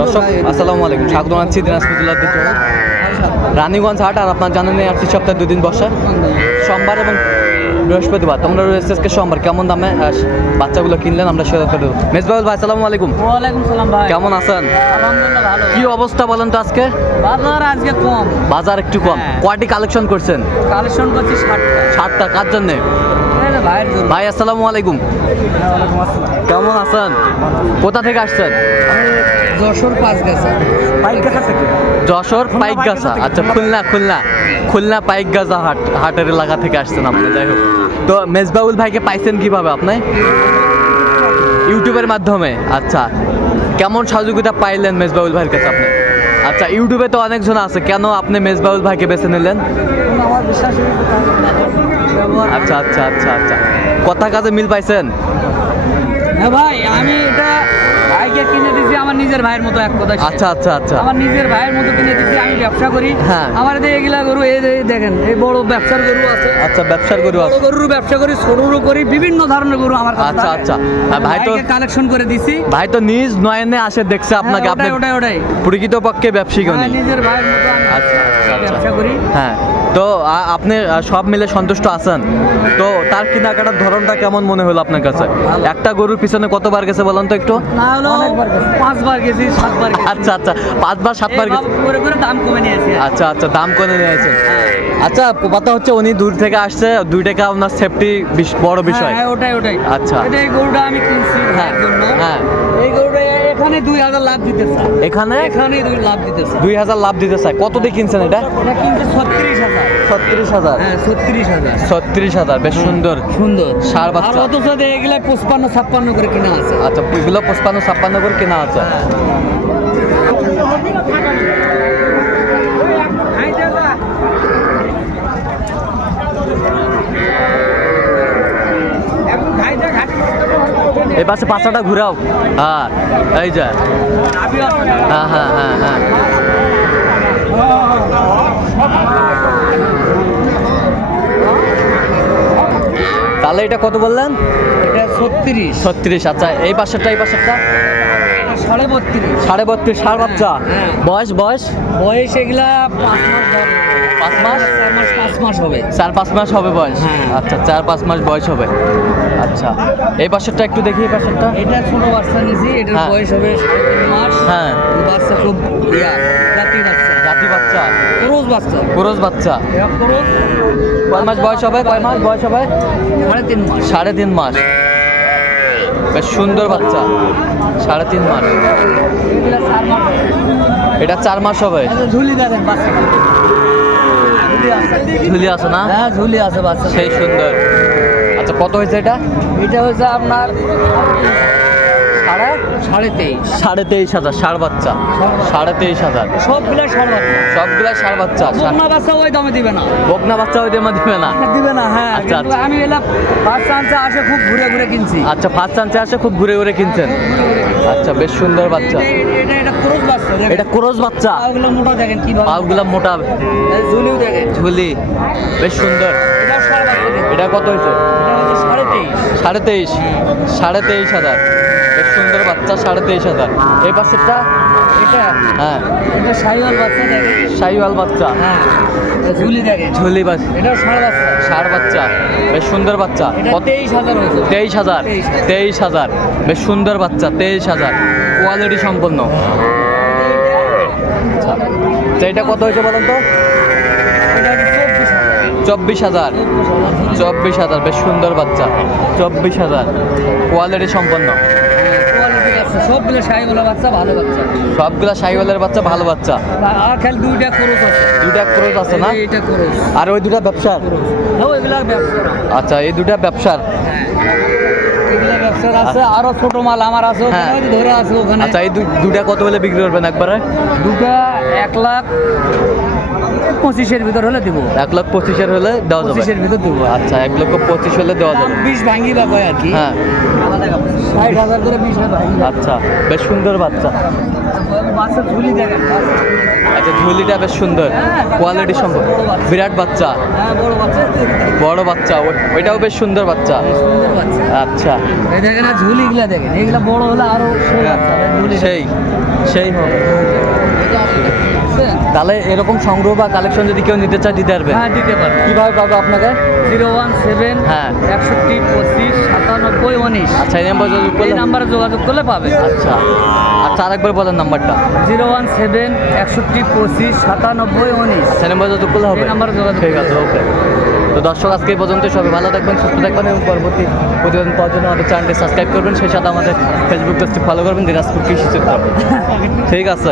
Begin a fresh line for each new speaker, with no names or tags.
দর্শক আসসালামু আলাইকুম। স্বাগত জানাচ্ছি দিনাজপুর জেলার দ্বিতীয় রানীগঞ্জ হাট আর আপনার জানেন আটটি সপ্তাহে দুদিন বসে। সোমবার এবং বৃহস্পতিবার। তোমরা রয়েছে আজকে সোমবার। কেমন দামে বাচ্চাগুলো কিনলেন আমরা সেটা করে দেবো। মেজবাউল ভাই আলাইকুম।
ওয়ালাইকুম সালাম ভাই।
কেমন আছেন? কি অবস্থা বলেন তো আজকে?
বাজার আজকে কম।
বাজার একটু কম।
হ্যাঁ।
কয়টি কালেকশন করছেন?
কালেকশন করছি ষাটটা।
ষাটটা কার জন্য? ভাই আসসালামু আলাইকুম। কেমন আছেন? কোথা থেকে আসছেন?
যশোর পাঁচ গেছে থেকে।
যশোর পাইকগাছা আচ্ছা খুলনা খুলনা। খুলনা পাইকগাছা হাট হাটের এলাকা থেকে আসছেন আপনি যাই হোক। তো মেজবাউল ভাইকে পাইছেন কীভাবে আপনি? ইউটিউবের মাধ্যমে। আচ্ছা কেমন সহযোগিতা পাইলেন মেজবাউল ভাইয়ের কাছে আপনি? আচ্ছা ইউটিউবে তো অনেকজন আছে। কেন আপনি মেজবাউল ভাইকে বেছে নিলেন?
আমার বিশ্বাস
আচ্ছা আচ্ছা আচ্ছা আচ্ছা। কথা কাজে মিল পাইছেন?
হ্যাঁ ভাই আমি এটা ভাইকে কিনে দিছি আমার নিজের ভাইয়ের মতো এক কথা
আচ্ছা আচ্ছা আচ্ছা।
আমার নিজের ভাইয়ের মতো কিনে দিছি আমি ব্যবসা করি।
হ্যাঁ।
এগুলা গরু এই দেখেন এই বড় ব্যবসার গরু আছে।
আচ্ছা ব্যবসার গরু আছে।
গরুর ব্যবসা করি ছোটরও করি বিভিন্ন ধরনের গরু আমার কাছে
আচ্ছা, আচ্ছা। ভাই তো-
কালেকশন করে দিছি।
ভাই তো নিজ নয়নে আসে দেখছে আপনাকে
হ্যাঁ,
আপনি
ওটাই ওটাই।
ব্যবসায়িক
হ্যাঁ, নিজের
আচ্ছা, আচ্ছা, আচ্ছা।
ব্যবসা করি।
হ্যাঁ তো আপনি সব মিলে সন্তুষ্ট আছেন? তো তার কেনাকাটার ধরনটা কেমন মনে হলো আপনার কাছে? একটা গরুর পিছনে কতবার গেছে বলেন তো একটু?
পাঁচবার গেছি সাতবার
আচ্ছা আচ্ছা। পাঁচবার সাতবার গেছে।
দাম কমে নিয়েছে।
আচ্ছা আচ্ছা দাম কমে নিয়েছেন
হ্যাঁ।
আচ্ছা কথা হচ্ছে উনি দূর থেকে আসছে দুই টাকা ওনার সেফটি বড় বিষয়?
হ্যাঁ, হ্যাঁ, ওটাই ওটাই।
আচ্ছা।
এটা এই গরুটা আমি কিনছি জন্য।
হ্যাঁ।
এই গরুটা এখানে দুই হাজার লাভ দিতেছে।
এখানে?
এখানে দুই লাভ দিতেছে।
দুই হাজার লাভ দিতে চাই কত দিয়ে কিনছেন এটা?
এটা কিনছে ছত্রিশ হাজার।
ছত্রিশ হাজার।
হ্যাঁ ছত্রিশ হাজার।
ছত্রিশ হাজার বেশ সুন্দর।
সুন্দর। আর
বাচ্চা।
অথচ এগুলা পঁচপান্ন ছাপ্পান্ন করে কিনা আছে।
আচ্ছা এগুলো পঁচপান্ন ছাপ্পান্ন করে কেনা আছে। এই পাশে পাঁচটা ঘুরাও। হ্যাঁ এই যা। হ্যাঁ হ্যাঁ হ্যাঁ হ্যাঁ। তাহলে এটা কত বললেন?
এটা ছত্রিশ।
ছত্রিশ আচ্ছা এই পাশেরটা এই পাশেরটা?
সাড়ে বত্রিশ।
সাড়ে বত্রিশ সাড়ে বাচ্চা
হ্যাঁ।
বয়স বয়স?
বয়স এগুলা পাঁচ মাস
পাঁচ মাস
পাঁচ মাস হবে।
চার পাঁচ মাস হবে বয়স?
হ্যাঁ।
আচ্ছা চার পাঁচ মাস বয়স হবে। আচ্ছা। এই পাশেরটা একটু দেখি এই পাশেরটা।
এটা ছোট বাচ্চা নিয়েছি এটার
হ্যাঁ।
বয়স হবে মাস।
হ্যাঁ।
বাচ্চা খুব জাতি বাচ্চা।
জাতি বাচ্চা।
ক্রোজ বাচ্চা।
পুরুষ বাচ্চা। কয় মাস বয়স হবে? কয় মাস বয়স হবে?
সাড়ে তিন মাস।
সাড়ে তিন মাস। বেশ সুন্দর বাচ্চা। সাড়ে তিন মাস।
মাস।
এটা চার মাস হবে।
ঝুলি আছে।
না?
হ্যাঁ ঝুলি আছে বাচ্চা
সেই সুন্দর। আচ্ছা কত হয়েছে এটা?
এটা হচ্ছে আপনার
সাড়ে
সাড়ে তেইশ।
সাড়ে তেইশ হাজার ষাড় বাচ্চা। সাড়ে তেইশ হাজার।
সবগুলা ষাড় বাচ্চা।
সবগুলা ষাড় বাচ্চা
বকনা বাচ্চা ওই দামে দিবে না।
বকনা বাচ্চা ওই দেমা দিবে না?
দিবে না হ্যাঁ।
আচ্ছা, আচ্ছা।
আমি আসে খুব ঘুরে ঘুরে কিনছি।
আচ্ছা ফার্স্ট চান্সে আসে খুব ঘুরে ঘুরে কিনছেন? আচ্ছা বেশ সুন্দর বাচ্চা।
এটা- এটা বাচ্চা
এটা বাচ্চা।
পাগুলো মোটা দেখেন কি
মোটা।
ঝুলিও দেখেন।
ঝুলি বেশ সুন্দর।
এটা বাচ্চা
কত হয়েছে?
সাড়ে তেইশ।
সাড়ে তেইশ হাজার। সুন্দর বাচ্চা সাড়ে তেইশ হাজার। এই পাশেরটা হ্যাঁ।
এটা সাইওয়াল বাচ্চা
বাচ্চা।
হ্যাঁ। ঝুলি
ঝুলি বাস
এটা ষাড় বাচ্চা।
ষাড় বাচ্চা। বেশ সুন্দর বাচ্চা।
তেইশ হাজার
তেইশ হাজার।
তেইশ।
তেইশ হাজার। বেশ সুন্দর বাচ্চা। তেইশ হাজার। কোয়ালিটি সম্পন্ন। আচ্ছা। এটা কত হয়েছে বলেন তো?
চব্বিশ হাজার।
চব্বিশ হাজার বেশ সুন্দর বাচ্চা। চব্বিশ হাজার। কোয়ালিটি সম্পন্ন।
সবগুলো বাচ্চা ভালো বাচ্চা।
সবগুলা বাচ্চা ভালো বাচ্চা।
আর খালি দুইটা আছে।
দুইটা ক্রোজ আছে না?
এইটা
আর ওই দুটা ব্যবসার?
হ্যাঁ ব্যবসা।
আচ্ছা এই দুটা ব্যবসার?
হ্যাঁ আছে আরও ছোট মাল আমার আছে
হ্যাঁ।
ধরে আছে ওখানে।
আচ্ছা এই দুটা কত বলে বিক্রি করবেন একবারে?
দুটা এক লাখ পঁচিশের ভিতর হলে দিব।
এক লাখ পঁচিশের হলে দেওয়া যাবে।
পঁচিশের ভিতর দেবো।
আচ্ছা এক লক্ষ পঁচিশ হলে দেওয়া যাবে।
বিশ ভাঙ্গি বা কয় আর কি।
হ্যাঁ।
ষাট হাজার করে বিশ
আচ্ছা বেশ সুন্দর বাচ্চা।
বাচ্চা ঝুলি দেখেন
আচ্ছা ঝুলিটা বেশ সুন্দর। কোয়ালিটি সম্ভব বিরাট বাচ্চা।
হ্যাঁ বড় বাচ্চা।
বড় বাচ্চা ওইটাও বেশ সুন্দর বাচ্চা।
সুন্দর বাচ্চা।
আচ্ছা।
দেখেন আর ঝুলিগুলা দেখেন এগুলা বড় হলে আরও সেই ঝুলি
সেই সেই হবে। তাহলে এরকম সংগ্রহ বা কালেকশন যদি কেউ নিতে চায় দিতে পারবে?
হ্যাঁ দিতে পারবে।
কীভাবে পাবে আপনাকে?
জিরো ওয়ান সেভেন
হ্যাঁ।
একষট্টি পঁচিশ সাতানব্বই উনিশ।
আচ্ছা এই নাম্বার যোগাযোগ করলে?
নাম্বারে যোগাযোগ করলে পাবে।
আচ্ছা। আচ্ছা আরেকবার বলেন নাম্বারটা
জিরো ওয়ান সেভেন একষট্টি পঁচিশ সাতানব্বই উনিশ।
সেই নাম্বার যোগাযোগ করলে হবে।
নাম্বারে যোগাযোগ
ঠিক আছে ওকে তো দর্শক, আজকে পর্যন্ত সবাই ভালো থাকবেন, সুস্থ থাকবেন এবং পরবর্তী প্রতিবেদন পাওয়ার জন্য আমাদের চ্যানেলটি সাবস্ক্রাইব করবেন। সেই সাথে আমাদের ফেসবুক পেজটি ফলো করবেন, দিনাজপুর কৃষি চিত্র ঠিক আছে।